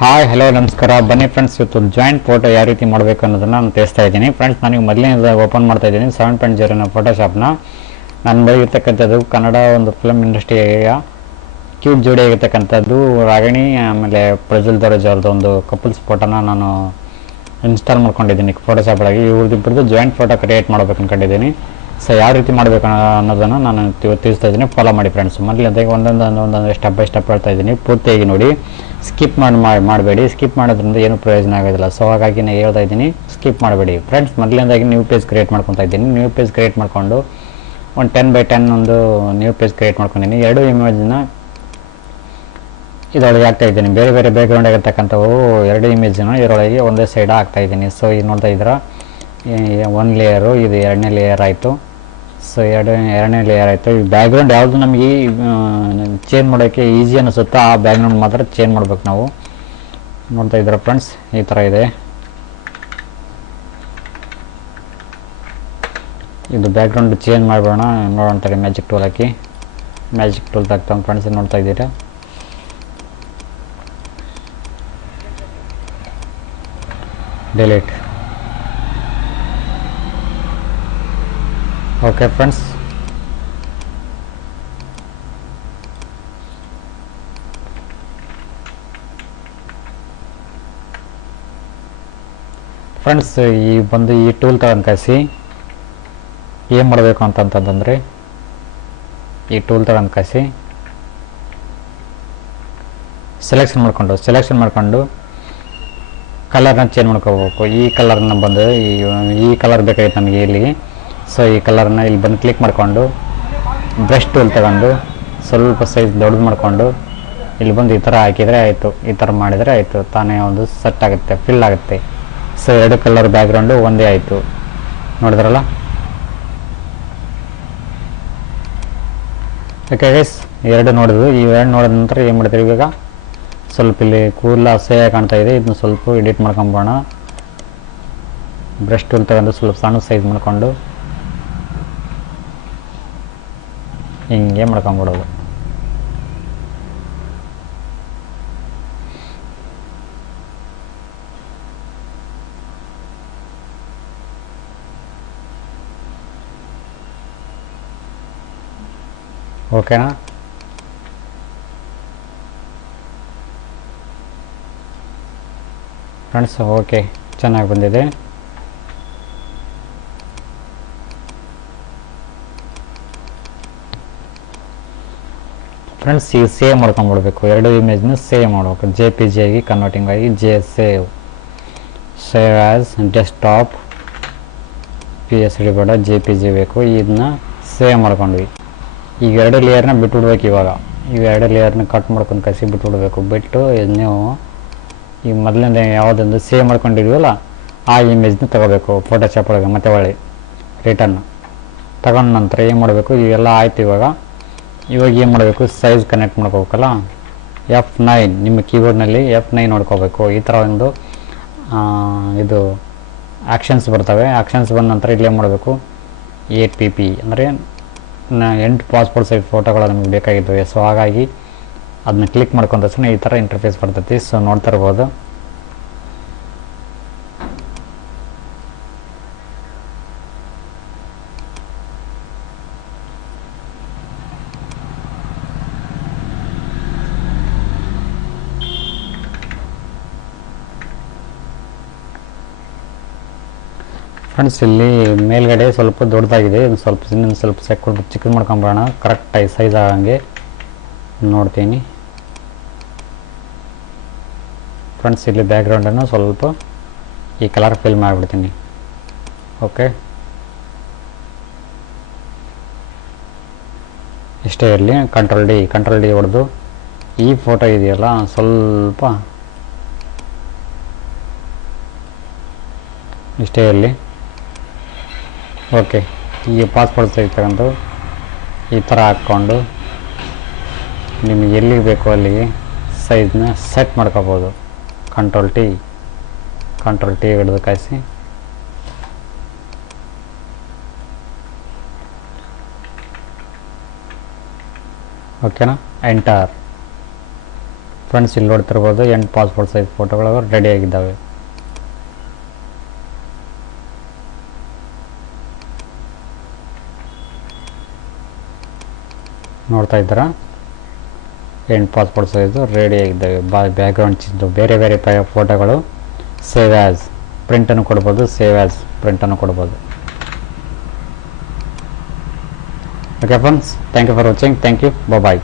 Hi hello ನಮಸ್ಕಾರ. ಬನ್ನಿ friends, ಇವತ್ತು ಜಾಯಿಂಟ್ ಫೋಟೋ ಯಾವ ರೀತಿ ಮಾಡಬೇಕು ಅನ್ನೋದನ್ನು ನಾನು ತಿಳಿಸ್ತಾ ಇದ್ದೀನಿ. ಫ್ರೆಂಡ್ಸ್, ನನಗೆ ಮೊದಲನೇ ಓಪನ್ ಮಾಡ್ತಾ ಇದ್ದೀನಿ 7.0 ಫೋಟೋಶಾಪ್ನ. ನಾನು ಬರೀ ಇರ್ತಕ್ಕಂಥದ್ದು ಕನ್ನಡ ಒಂದು ಫಿಲ್ಮ್ ಇಂಡಸ್ಟ್ರಿಯ ಕ್ಯೂಟ್ ಜೋಡಿ ಆಗಿರ್ತಕ್ಕಂಥದ್ದು ರಾಗಿಣಿ ಆಮೇಲೆ ಪ್ರಜ್ವಲ್ ದರೋಜ್ ಅವ್ರದ್ದು ಒಂದು ಕಪಲ್ಸ್ ಫೋಟೋನ ನಾನು ಇನ್ಸ್ಟಾಲ್ ಮಾಡ್ಕೊಂಡಿದ್ದೀನಿ ಫೋಟೋಶಾಪ್ ಒಳಗೆ. ಇವ್ರದ್ದಿಬ್ಬರದ್ದು ಜಾಯಿಂಟ್ ಫೋಟೋ ಕ್ರಿಯೇಟ್ ಮಾಡಬೇಕು ಅಂದ್ಕೊಂಡಿದ್ದೀನಿ. ಸೊ ಯಾವ ರೀತಿ ಮಾಡಬೇಕು ಅನ್ನೋದನ್ನು ನಾನು ತಿಳಿಸ್ತಾ ಇದ್ದೀನಿ. ಫಾಲೋ ಮಾಡಿ ಫ್ರೆಂಡ್ಸ್. ಮೊದಲನೇದಾಗಿ ಒಂದೊಂದು ಸ್ಟೆಪ್ ಬೈ ಸ್ಟೆಪ್ ಹೇಳ್ತಾ ಇದ್ದೀನಿ, ಪೂರ್ತಿಯಾಗಿ ನೋಡಿ. ಸ್ಕಿಪ್ ಮಾಡಬೇಡಿ. ಸ್ಕಿಪ್ ಮಾಡೋದ್ರಿಂದ ಏನು ಪ್ರಯೋಜನ ಆಗೋದಿಲ್ಲ. ಸೊ ಹಾಗಾಗಿ ನಾನು ಹೇಳ್ತಾ ಇದ್ದೀನಿ, ಸ್ಕಿಪ್ ಮಾಡಬೇಡಿ ಫ್ರೆಂಡ್ಸ್. ಮೊದಲನೇದಾಗಿ ನ್ಯೂ ಪೇಜ್ ಕ್ರಿಯೇಟ್ ಮಾಡ್ಕೊತಾ ಇದ್ದೀನಿ. ನ್ಯೂ ಪೇಜ್ ಕ್ರಿಯೇಟ್ ಮಾಡಿಕೊಂಡು ಒಂದು 10x10 ಒಂದು ನ್ಯೂ ಪೇಜ್ ಕ್ರಿಯೇಟ್ ಮಾಡ್ಕೊಂಡಿದ್ದೀನಿ. ಎರಡು ಇಮೇಜ್ನ ಇದರೊಳಗೆ ಹಾಕ್ತಾ ಇದ್ದೀನಿ. ಬೇರೆ ಬೇರೆ ಬ್ಯಾಕ್ಗ್ರೌಂಡ್ ಆಗಿರ್ತಕ್ಕಂಥವು ಎರಡು ಇಮೇಜನ್ನು ಇದರೊಳಗೆ ಒಂದೇ ಸೈಡ್ ಹಾಕ್ತಾ ಇದ್ದೀನಿ. ಸೊ ಈಗ ನೋಡ್ತಾ ಇದ್ದೀರಾ, ಒಂದು ಲೇಯರು, ಇದು ಎರಡನೇ ಲೇಯರ್ ಆಯಿತು. ಸೊ ಎರಡನೇ ಲೇಯರ್ ಆಯಿತು. ಈ ಬ್ಯಾಕ್ಗ್ರೌಂಡ್ ಯಾವುದು ನಮಗೆ ಚೇಂಜ್ ಮಾಡೋಕ್ಕೆ ಈಸಿ ಅನಿಸುತ್ತೋ ಆ ಬ್ಯಾಕ್ಗ್ರೌಂಡ್ ಮಾತ್ರ ಚೇಂಜ್ ಮಾಡ್ಬೇಕು ನಾವು. ನೋಡ್ತಾ ಇದ್ದೀರಾ ಫ್ರೆಂಡ್ಸ್, ಈ ಥರ ಇದೆ. ಇದು ಬ್ಯಾಕ್ಗ್ರೌಂಡ್ ಚೇಂಜ್ ಮಾಡಬೇಡ, ನೋಡೋಂತಾರೆ ಮ್ಯಾಜಿಕ್ ಟೂಲ್ ಹಾಕಿ. ಮ್ಯಾಜಿಕ್ ಟೂಲ್ ತಾಗ್ತಾವೆ ಫ್ರೆಂಡ್ಸ್, ನೋಡ್ತಾ ಇದ್ದೀರಾ. ಡಿಲೀಟ್. ಓಕೆ ಫ್ರೆಂಡ್ಸ್, ಈ ಟೂಲ್ ತಗೊಂಡು ಕಳಿಸಿ ಏನು ಮಾಡಬೇಕು ಅಂತಂತಂದರೆ, ಈ ಟೂಲ್ ತಗೊಂಡು ಕಳಿಸಿ ಸೆಲೆಕ್ಷನ್ ಮಾಡಿಕೊಂಡು ಕಲರ್ನ ಚೇಂಜ್ ಮಾಡ್ಕೋಬೇಕು. ಈ ಕಲರ್ನ ಬಂದು ಈ ಕಲರ್ ಬೇಕಾಗಿತ್ತು ನಮಗೆ ಇಲ್ಲಿ. ಸೊ ಈ ಕಲರ್ನ ಇಲ್ಲಿ ಬಂದು ಕ್ಲಿಕ್ ಮಾಡಿಕೊಂಡು ಬ್ರಷ್ ಟೂಲ್ ತಗೊಂಡು ಸ್ವಲ್ಪ ಸೈಜ್ ದೊಡ್ಡದು ಮಾಡಿಕೊಂಡು ಇಲ್ಲಿ ಬಂದು ಈ ಥರ ಹಾಕಿದರೆ ಆಯಿತು. ಈ ಥರ ಮಾಡಿದರೆ ಆಯಿತು, ತಾನೇ ಒಂದು ಸೆಟ್ ಆಗುತ್ತೆ, ಫಿಲ್ ಆಗುತ್ತೆ. ಸೊ ಎರಡು ಕಲರ್ ಬ್ಯಾಕ್ಗ್ರೌಂಡು ಒಂದೇ ಆಯಿತು, ನೋಡಿದ್ರಲ್ಲ. ಓಕೆ ಗೈಸ್, ಎರಡು ನೋಡಿದ್ವಿ. ಈ ಎರಡು ನೋಡಿದ ನಂತರ ಏನು ಮಾಡ್ತೀವಿ ಇವಾಗ, ಸ್ವಲ್ಪ ಇಲ್ಲಿ ಕೂದಲು ಅಸಹ್ಯ ಕಾಣ್ತಾ ಇದೆ, ಇದನ್ನ ಸ್ವಲ್ಪ ಎಡಿಟ್ ಮಾಡ್ಕೊಂಬೋಣ. ಬ್ರಷ್ ಟೂಲ್ ತಗೊಂಡು ಸ್ವಲ್ಪ ಸಣ್ಣ ಸೈಜ್ ಮಾಡಿಕೊಂಡು ಹಿಂಗೆ ಮಾಡ್ಕೊಂಬಿಡೋದು. ಓಕೆನಾ? ಫ್ರೆಂಡ್ಸ್, ಓಕೆ, ಚೆನ್ನಾಗಿ ಬಂದಿದೆ. ಫ್ರೆಂಡ್ಸ್, ಈಗ ಸೇವ್ ಮಾಡ್ಕೊಂಡ್ಬಿಡ್ಬೇಕು. ಎರಡು ಇಮೇಜ್ನ ಸೇವ್ ಮಾಡಬೇಕು. JPG ಆಗಿ ಕನ್ವರ್ಟಿಂಗ್ ಆಗಿ ಸೇವ್ ಆ್ಯಸ್ ಡೆಸ್ಕ್ಟಾಪ್ PSD ಬೇಡ, JPG ಬೇಕು. ಇದನ್ನ ಸೇವ್ ಮಾಡ್ಕೊಂಡ್ವಿ. ಈಗ ಎರಡು ಲೇಯರ್ನ ಬಿಟ್ಬಿಡ್ಬೇಕು. ಇವು ಎರಡು ಲೇಯರ್ನ ಕಟ್ ಮಾಡ್ಕೊಂಡು ಕಸಿ ಬಿಟ್ಬಿಡ್ಬೇಕು. ಬಿಟ್ಟು ನೀವು ಈಗ ಮೊದಲನೇ ಯಾವುದೊಂದು ಸೇವ್ ಮಾಡ್ಕೊಂಡಿದ್ವಲ್ಲ ಆ ಇಮೇಜ್ನ ತೊಗೋಬೇಕು ಫೋಟೋಶಾಪ್ ಒಳಗೆ. ಮತ್ತೆ ಒಳ್ಳೆ ರಿಟರ್ನ್ ತಗೊಂಡ ನಂತರ ಏನು ಮಾಡಬೇಕು, ಇವೆಲ್ಲ ಆಯ್ತು. ಇವಾಗ ಏನು ಮಾಡಬೇಕು, ಸೈಜ್ ಕನೆಕ್ಟ್ ಮಾಡ್ಕೋಬೇಕಲ್ಲ. F9 ನಿಮ್ಮ ಕೀಬೋರ್ಡ್ನಲ್ಲಿ F9 ನೋಡ್ಕೋಬೇಕು. ಈ ಥರ ಒಂದು ಇದು ಆ್ಯಕ್ಷನ್ಸ್ ಬರ್ತವೆ. ಆ್ಯಕ್ಷನ್ಸ್ ಬಂದ ನಂತರ ಇಲ್ಲೇ ಮಾಡಬೇಕು 8PP ಅಂದರೆ 8 ಪಾಸ್ಪೋರ್ಟ್ ಸೈಜ್ ಫೋಟೋಗಳು ನಮಗೆ ಬೇಕಾಗಿದ್ದಾವೆ. ಸೊ ಹಾಗಾಗಿ ಅದನ್ನ ಕ್ಲಿಕ್ ಮಾಡ್ಕೊಂಡ ತಕ್ಷಣ ಈ ಥರ ಇಂಟರ್ಫೇಸ್ ಬರ್ತೈತಿ. ಸೊ ನೋಡ್ತಾ ಇರ್ಬೋದು. ಫ್ರೆಂಡ್ಸ್, ಇಲ್ಲಿ ಮೇಲ್ಗಡೆ ಸ್ವಲ್ಪ ದೊಡ್ಡದಾಗಿದೆ, ಇನ್ನೊಂದು ಸ್ವಲ್ಪ ಚಿಕ್ಕದು ಮಾಡ್ಕೊಂಬೋಣ. ಕರೆಕ್ಟಾಗಿ ಸೈಜ್ ಆಗಂಗೆ ನೋಡ್ತೀನಿ. ಫ್ರೆಂಡ್ಸ್, ಇಲ್ಲಿ ಬ್ಯಾಕ್ಗ್ರೌಂಡನ್ನು ಸ್ವಲ್ಪ ಈ ಕಲರ್ ಫಿಲ್ ಮಾಡಿಬಿಡ್ತೀನಿ. ಓಕೆ, ಇಷ್ಟೇ ಇರಲಿ. ಕಂಟ್ರೋಲ್ ಡಿ ಹೊಡೆದು ಈ ಫೋಟೋ ಇದೆಯಲ್ಲ ಸ್ವಲ್ಪ ಇಷ್ಟೇ ಇರಲಿ. ಓಕೆ, ಈಗ ಪಾಸ್ಪೋರ್ಟ್ ಸೈಜ್ ತಗೊಂಡು ಈ ಥರ ಹಾಕ್ಕೊಂಡು ನಿಮಗೆ ಎಲ್ಲಿಗೆ ಬೇಕೋ ಅಲ್ಲಿಗೆ ಸೈಜ್ನ ಸೆಟ್ ಮಾಡ್ಕೋಬೋದು. ಕಂಟ್ರೋಲ್ ಟಿ ಹಿಡಿದು ಕಾಯಿಸಿ ಓಕೆನಾ. ಎಂಟರ್ ಫ್ರೆಂಡ್ಸ್ ಇಲ್ಲಿ ನೋಡ್ತಿರ್ಬೋದು 8 ಪಾಸ್ಪೋರ್ಟ್ ಸೈಜ್ ಫೋಟೋಗಳು ರೆಡಿಯಾಗಿದ್ದಾವೆ. ನೋಡ್ತಾ ಇದ್ದೀರಾ 8 ಪಾಸ್ಪೋರ್ಟ್ ಸೈಜು ರೆಡಿಯಾಗಿದ್ದಾವೆ. ಬ್ಯಾಕ್ಗ್ರೌಂಡ್ ಚಿಂದು ಬೇರೆ ಬೇರೆ ಫೋಟೋಗಳು ಸೇವ್ ಆ್ಯಸ್ ಪ್ರಿಂಟನ್ನು ಕೊಡ್ಬೋದು, ಸೇವ್ ಆ್ಯಸ್ ಪ್ರಿಂಟನ್ನು ಕೊಡ್ಬೋದು. Okay friends, thank you for watching. Thank you, bye.